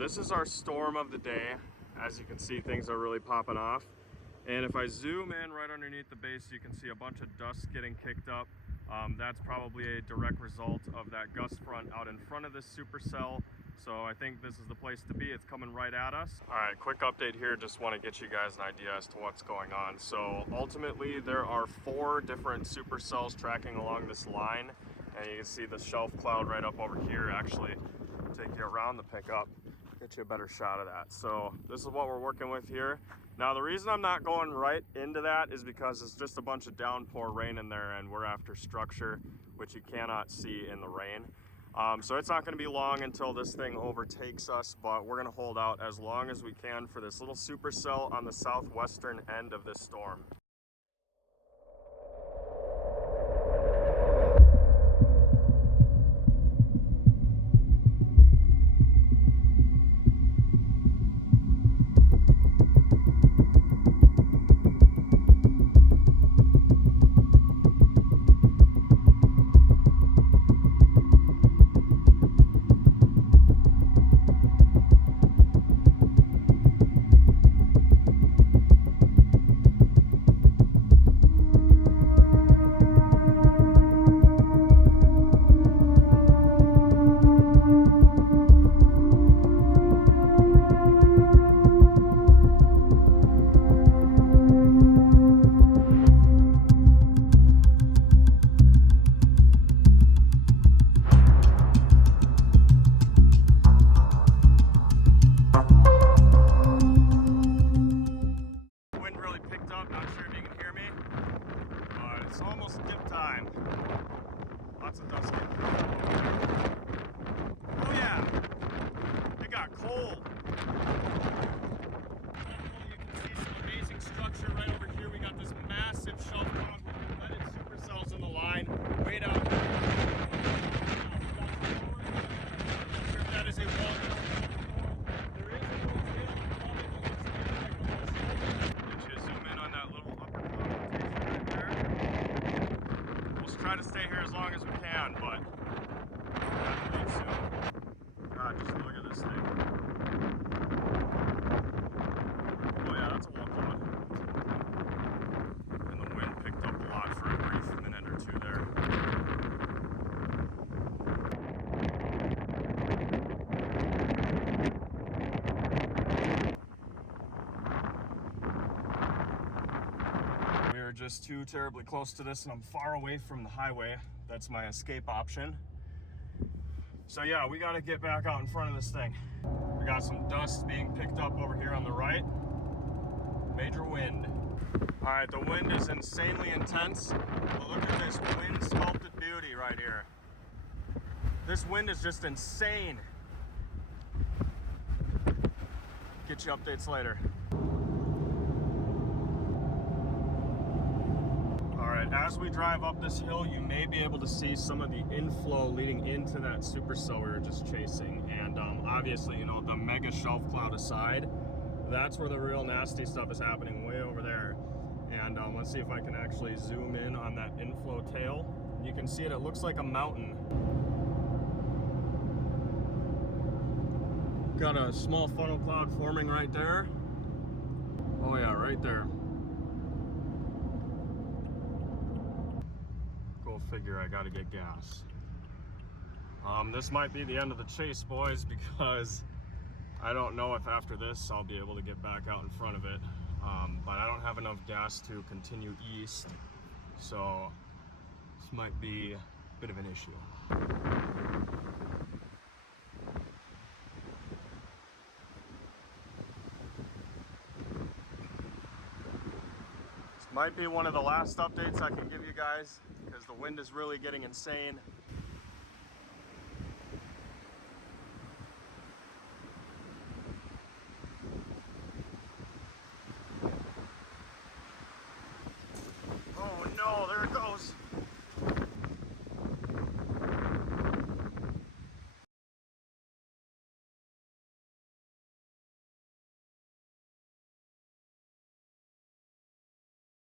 This is our storm of the day. As you can see, things are really popping off. And if I zoom in right underneath the base, you can see a bunch of dust getting kicked up. That's probably a direct result of that gust front out in front of this supercell. So I think this is the place to be. It's coming right at us. All right, quick update here. Just want to get you guys an idea as to what's going on. So ultimately, there are 4 different supercells tracking along this line. And you can see the shelf cloud right up over here. Actually, take you around the pickup, get you a better shot of that. So this is what we're working with here. Now the reason I'm not going right into that is because it's just a bunch of downpour rain in there, and we're after structure, which you cannot see in the rain. So it's not going to be long until this thing overtakes us, but we're going to hold out as long as we can for this little supercell on the southwestern end of this storm. It's almost dip time. Lots of dust getting through. Oh yeah, it got cold. You can see some amazing structure right over here. We got this massive shelf cloud with leaded supercells in the line, way down here. That is a wall. There is a little tail above it. Get you a zoom in on that little upper cloud rotation right there. We'll try to stay here as long as we can, but we'll have to leave soon. God, just look at this thing. Oh yeah, that's a wall cloud. And the wind picked up a lot for a brief minute or two there. We are just too terribly close to this, and I'm far away from the highway. That's my escape option. So yeah, we got to get back out in front of this thing. We got some dust being picked up over here on the right. Major wind. All right, the wind is insanely intense. But look at this wind sculpted beauty right here. This wind is just insane. Get you updates later. As we drive up this hill, you may be able to see some of the inflow leading into that supercell we were just chasing. And obviously, you know, the mega shelf cloud aside, that's where the real nasty stuff is happening, way over there. And let's see if I can actually zoom in on that inflow tail. You can see it, it looks like a mountain. Got a small funnel cloud forming right there. Oh yeah, right there. Figure I gotta get gas. This might be the end of the chase, boys, because I don't know if after this I'll be able to get back out in front of it, but I don't have enough gas to continue east, so this might be a bit of an issue. Might be one of the last updates I can give you guys, because the wind is really getting insane.